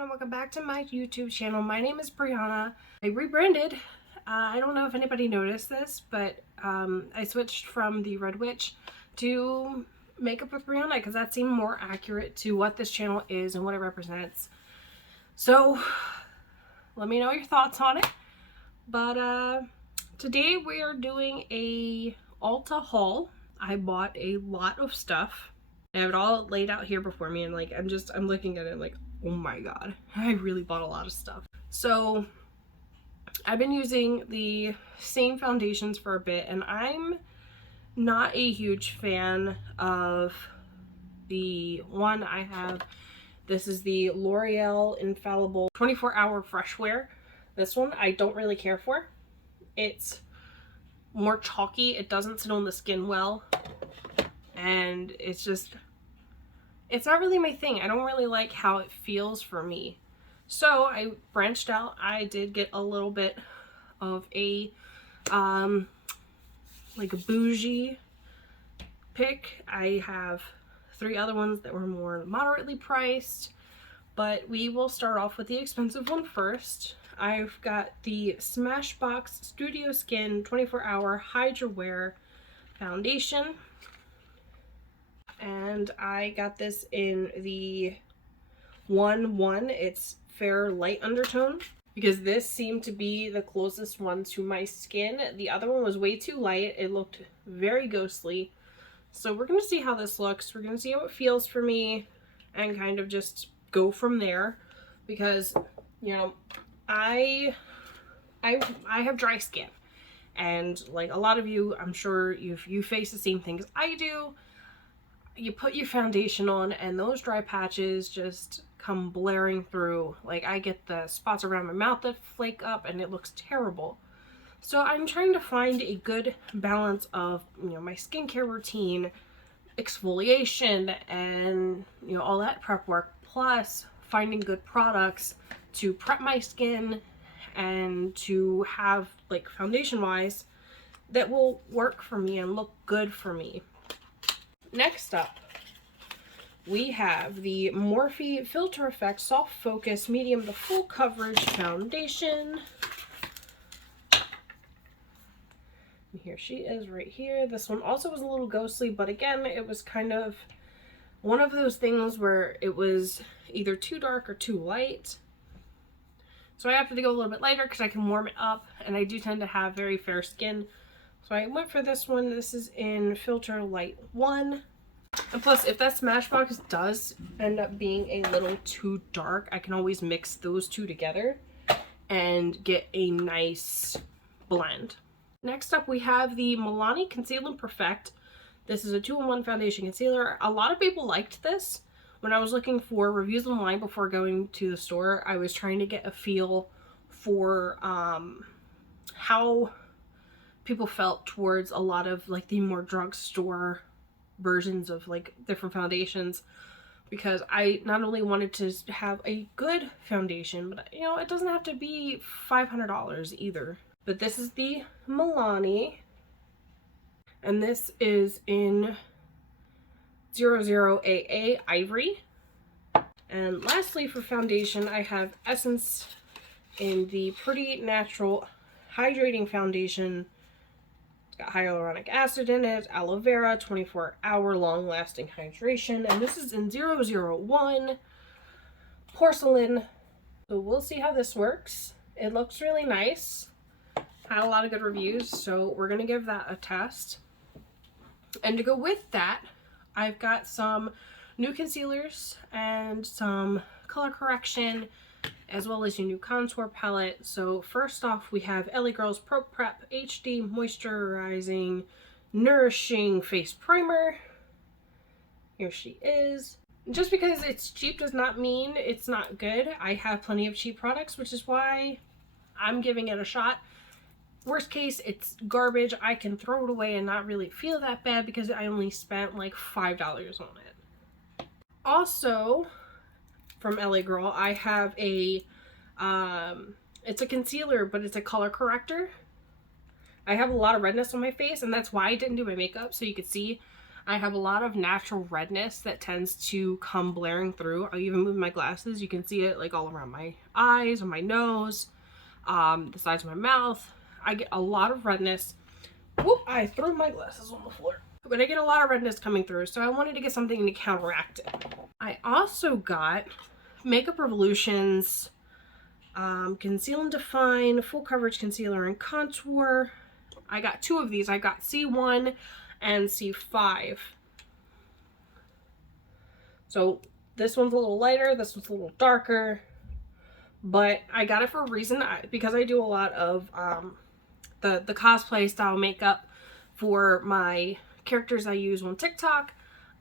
everyone and welcome back to my YouTube channel. My name is Briana. I rebranded. I don't know if anybody noticed this, but I switched from the Red Witch to Makeup with Briana because that seemed more accurate to what this channel is and what it represents. So let me know your thoughts on it. But today we are doing a Ulta haul. I bought a lot of stuff. I have it all laid out here before me and like I'm looking at it like, oh my god, I really bought a lot of stuff. So I've been using the same foundations for a bit and I'm not a huge fan of the one I have. This is the L'Oreal Infallible 24-hour Freshware. This one I don't really care for. It's more chalky, it doesn't sit on the skin well, and it's not really my thing. I don't really like how it feels for me. So I branched out. I did get a little bit of a like a bougie pick. I have 3 other ones that were more moderately priced, but we will start off with the expensive one first. I've got the Smashbox Studio Skin 24-hour Hydra Wear foundation. And I got this in the 1-1. It's fair light undertone because this seemed to be the closest one to my skin. The other one was way too light. It looked very ghostly. So we're going to see how this looks. We're going to see how it feels for me and kind of just go from there because, you know, I have dry skin. And like a lot of you, I'm sure you face the same things I do. You put your foundation on and those dry patches just come blaring through. Like I get the spots around my mouth that flake up and it looks terrible. So I'm trying to find a good balance of, you know, my skincare routine, exfoliation, and, you know, all that prep work, plus finding good products to prep my skin and to have, like, foundation wise that will work for me and look good for me. Next up, we have the Morphe Filter Effect Soft Focus Medium to Full Coverage Foundation. And here she is right here. This one also was a little ghostly, but again, it was kind of one of those things where it was either too dark or too light. So I opted to go a little bit lighter because I can warm it up, and I do tend to have very fair skin. So I went for this one. This is in Filter Light 1. And plus, if that Smashbox does end up being a little too dark, I can always mix those two together and get a nice blend. Next up, we have the Milani Conceal and Perfect. This is a 2-in-1 foundation concealer. A lot of people liked this. When I was looking for reviews online before going to the store, I was trying to get a feel for how people felt towards a lot of like the more drugstore versions of like different foundations, because I not only wanted to have a good foundation, but you know, it doesn't have to be $500 either. But this is the Milani, and this is in 00AA Ivory. And lastly, for foundation, I have Essence in the Pretty Natural Hydrating Foundation. It's got hyaluronic acid in it, aloe vera, 24-hour long-lasting hydration, and this is in 001 Porcelain. So we'll see how this works. It looks really nice. Had a lot of good reviews, so we're gonna give that a test. And to go with that, I've got some new concealers and some color correction, as well as your new contour palette. So first off, we have Ellie Girl's Pro Prep HD Moisturizing Nourishing Face Primer. Here she is. Just because it's cheap does not mean it's not good. I have plenty of cheap products, which is why I'm giving it a shot. Worst case, it's garbage. I can throw it away and not really feel that bad because I only spent like $5 on it. Also, from Ellie Girl, I have a, it's a concealer, but it's a color corrector. I have a lot of redness on my face, and that's why I didn't do my makeup, so you could see I have a lot of natural redness that tends to come blaring through. I'll even move my glasses. You can see it like all around my eyes, on my nose, the sides of my mouth. I get a lot of redness. Whoop, I threw my glasses on the floor. But I get a lot of redness coming through, so I wanted to get something to counteract it. I also got Makeup Revolution's Conceal and Define Full Coverage Concealer and Contour. I got two of these. I got C1 and C5. So this one's a little lighter, this one's a little darker, but I got it for a reason. Because I do a lot of the cosplay style makeup for my characters I use on TikTok.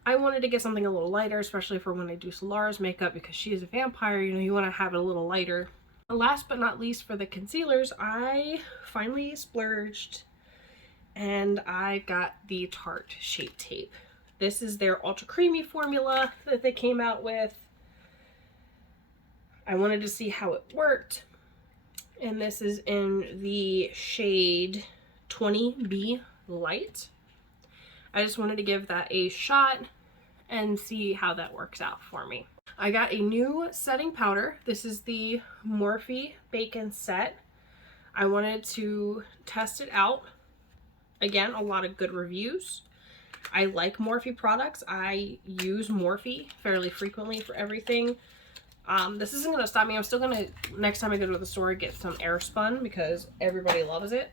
I wanted to get something a little lighter, especially for when I do Solara's makeup, because she is a vampire, you know, you want to have it a little lighter. Last but not least, for the concealers, I finally splurged and I got the Tarte Shape Tape. This is their ultra creamy formula that they came out with. I wanted to see how it worked, and this is in the shade 20B Light. I just wanted to give that a shot and see how that works out for me. I got a new setting powder. This is the Morphe Bacon Set. I wanted to test it out. Again, a lot of good reviews. I like Morphe products. I use Morphe fairly frequently for everything. This isn't going to stop me. I'm still going to, next time I go to the store, get some Airspun because everybody loves it.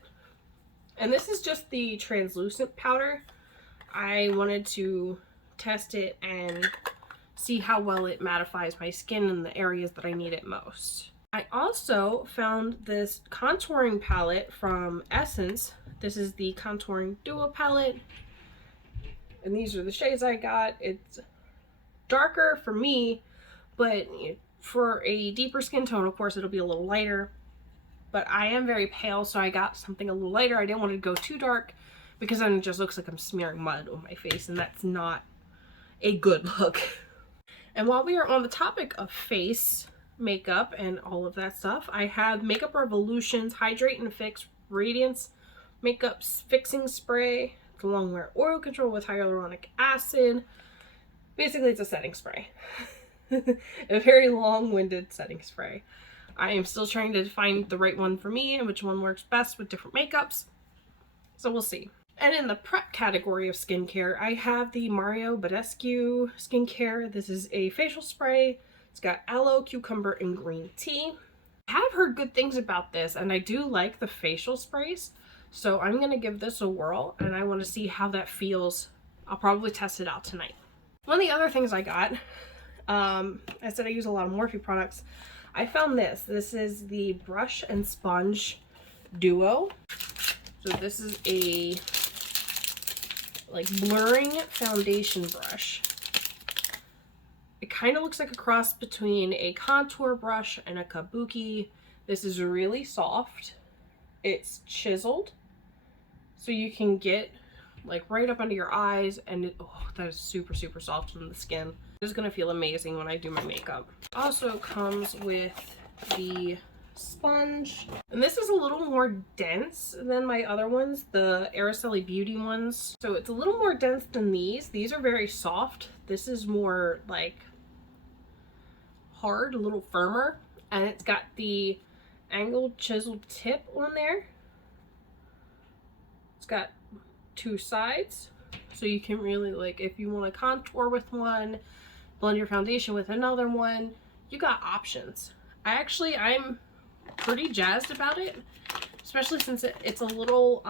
And this is just the translucent powder. I wanted to test it and see how well it mattifies my skin in the areas that I need it most. I also found this contouring palette from Essence. This is the Contouring Duo palette. And these are the shades I got. It's darker for me, but for a deeper skin tone, of course, it'll be a little lighter. But I am very pale, so I got something a little lighter. I didn't want to go too dark because then it just looks like I'm smearing mud on my face, and that's not a good look. And while we are on the topic of face makeup and all of that stuff, I have Makeup Revolution's Hydrate and Fix Radiance Makeup Fixing Spray. It's a long wear oil control with hyaluronic acid. Basically, it's a setting spray. A very long-winded setting spray. I am still trying to find the right one for me and which one works best with different makeups. So we'll see. And in the prep category of skincare, I have the Mario Badescu skincare. This is a facial spray. It's got aloe, cucumber, and green tea. I have heard good things about this, and I do like the facial sprays. So I'm going to give this a whirl, and I want to see how that feels. I'll probably test it out tonight. One of the other things I got, I said I use a lot of Morphe products. I found this. This is the Brush and Sponge Duo. So this is a like blurring foundation brush. It kind of looks like a cross between a contour brush and a kabuki. This is really soft. It's chiseled, so you can get like right up under your eyes, and that is super, super soft on the skin. It's gonna feel amazing when I do my makeup. Also comes with the sponge, and this is a little more dense than my other ones, the Araceli Beauty ones. So it's a little more dense than these. These are very soft. This is more like hard, a little firmer, and it's got the angled chiseled tip on there. It's got two sides, so you can really, like, if you want to contour with one, blend your foundation with another one, you got options. I'm pretty jazzed about it, especially since it's a little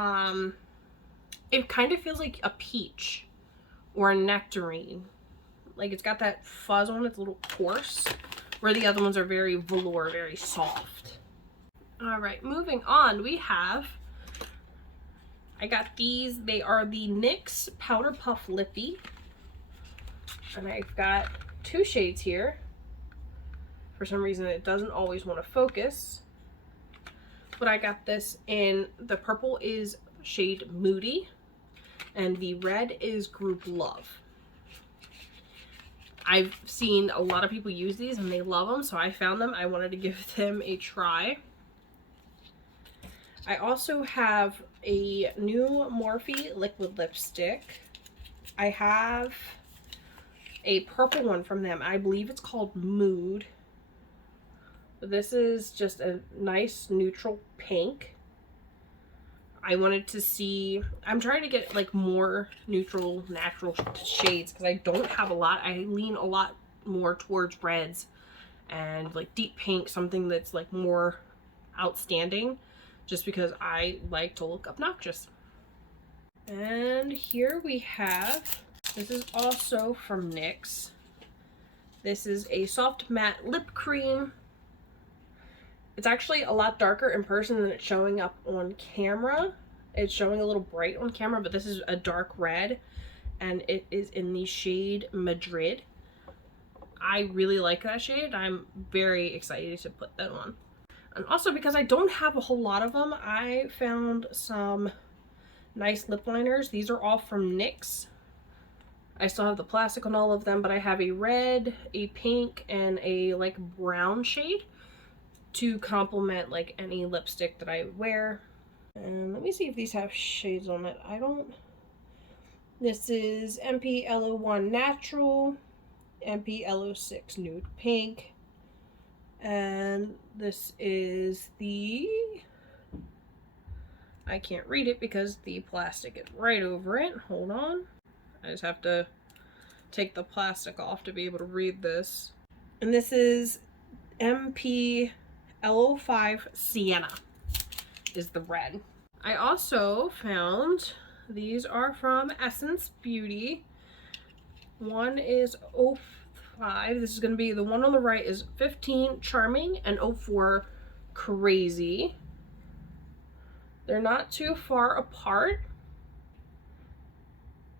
it kind of feels like a peach or a nectarine. Like, it's got that fuzz on it. It's a little coarse, where the other ones are very velour, very soft. All right, moving on, I got these. They are the NYX Powder Puff Lippy, and I've got two shades here. For some reason, it doesn't always want to focus, but I got this in, the purple is shade Moody, and the red is Group Love. I've seen a lot of people use these and they love them, so I found them. I wanted to give them a try. I also have a new Morphe liquid lipstick. I have a purple one from them. I believe it's called Mood. But this is just a nice neutral pink. I wanted to see, I'm trying to get like more neutral, natural shades because I don't have a lot. I lean a lot more towards reds and like deep pink, something that's like more outstanding, just because I like to look obnoxious. And here we have, this is also from NYX. This is a soft matte lip cream. It's actually a lot darker in person than it's showing up on camera. It's showing a little bright on camera, but this is a dark red, and it is in the shade Madrid. I really like that shade. I'm very excited to put that on. And also, because I don't have a whole lot of them, I found some nice lip liners. These are all from NYX. I still have the plastic on all of them, but I have a red, a pink, and a like brown shade to complement like any lipstick that I wear. And let me see if these have shades on it. I don't. This is MP-L01 Natural, MP-L06 Nude Pink, and this is the, I can't read it because the plastic is right over it. Hold on. I just have to take the plastic off to be able to read this. And this is MP-L05 Sienna is the red. I also found, these are from Essence Beauty. One is 05. This is going to be, the one on the right is 15 Charming and 04 Crazy. They're not too far apart,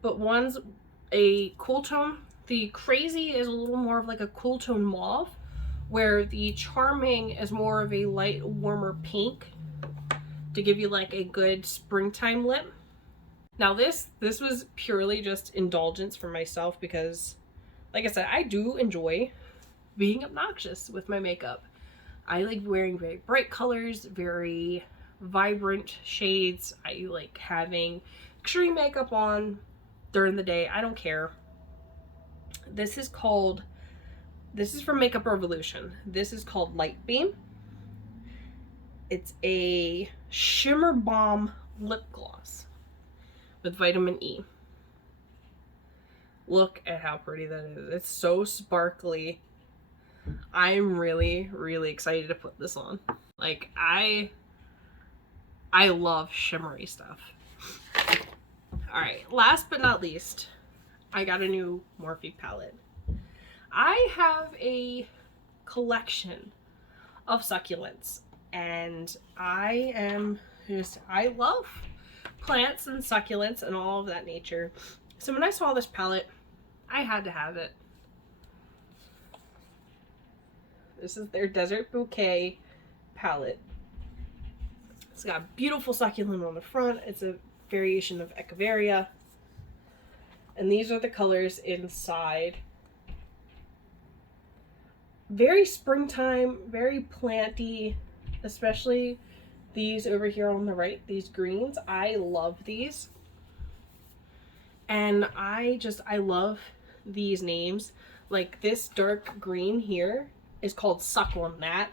but one's a cool tone. The Crazy is a little more of like a cool tone mauve, where the Charming is more of a light, warmer pink to give you like a good springtime lip. Now this was purely just indulgence for myself because, like I said, I do enjoy being obnoxious with my makeup. I like wearing very bright colors, very vibrant shades. I like having extreme makeup on during the day. I don't care. This is from Makeup Revolution. This is called Light Beam. It's a Shimmer Balm lip gloss with vitamin E. Look at how pretty that is. It's so sparkly. I'm really, really excited to put this on. Like, I love shimmery stuff. Alright, last but not least, I got a new Morphe palette. I have a collection of succulents, and I love plants and succulents and all of that nature. So when I saw this palette, I had to have it. This is their Desert Bouquet palette. It's got a beautiful succulent on the front. It's a variation of Echeveria. And these are the colors inside. Very springtime, very planty, especially these over here on the right, these greens. I love these. And I love these names. Like this dark green here is called Succulent Matte.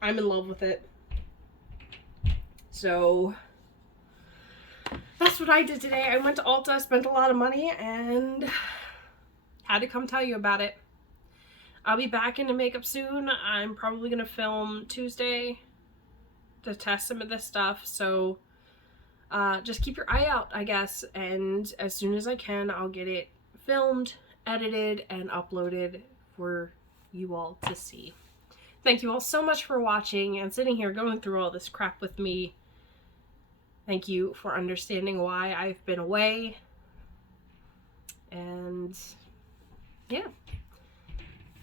I'm in love with it. So that's what I did today. I went to Ulta, spent a lot of money, and had to come tell you about it. I'll be back into makeup soon. I'm probably going to film Tuesday to test some of this stuff. So just keep your eye out, I guess. And as soon as I can, I'll get it filmed, edited, and uploaded for you all to see. Thank you all so much for watching and sitting here going through all this crap with me. Thank you for understanding why I've been away. And yeah.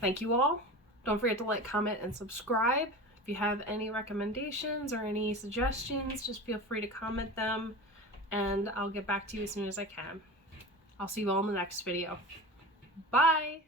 Thank you all. Don't forget to like, comment, and subscribe. If you have any recommendations or any suggestions, just feel free to comment them, and I'll get back to you as soon as I can. I'll see you all in the next video. Bye!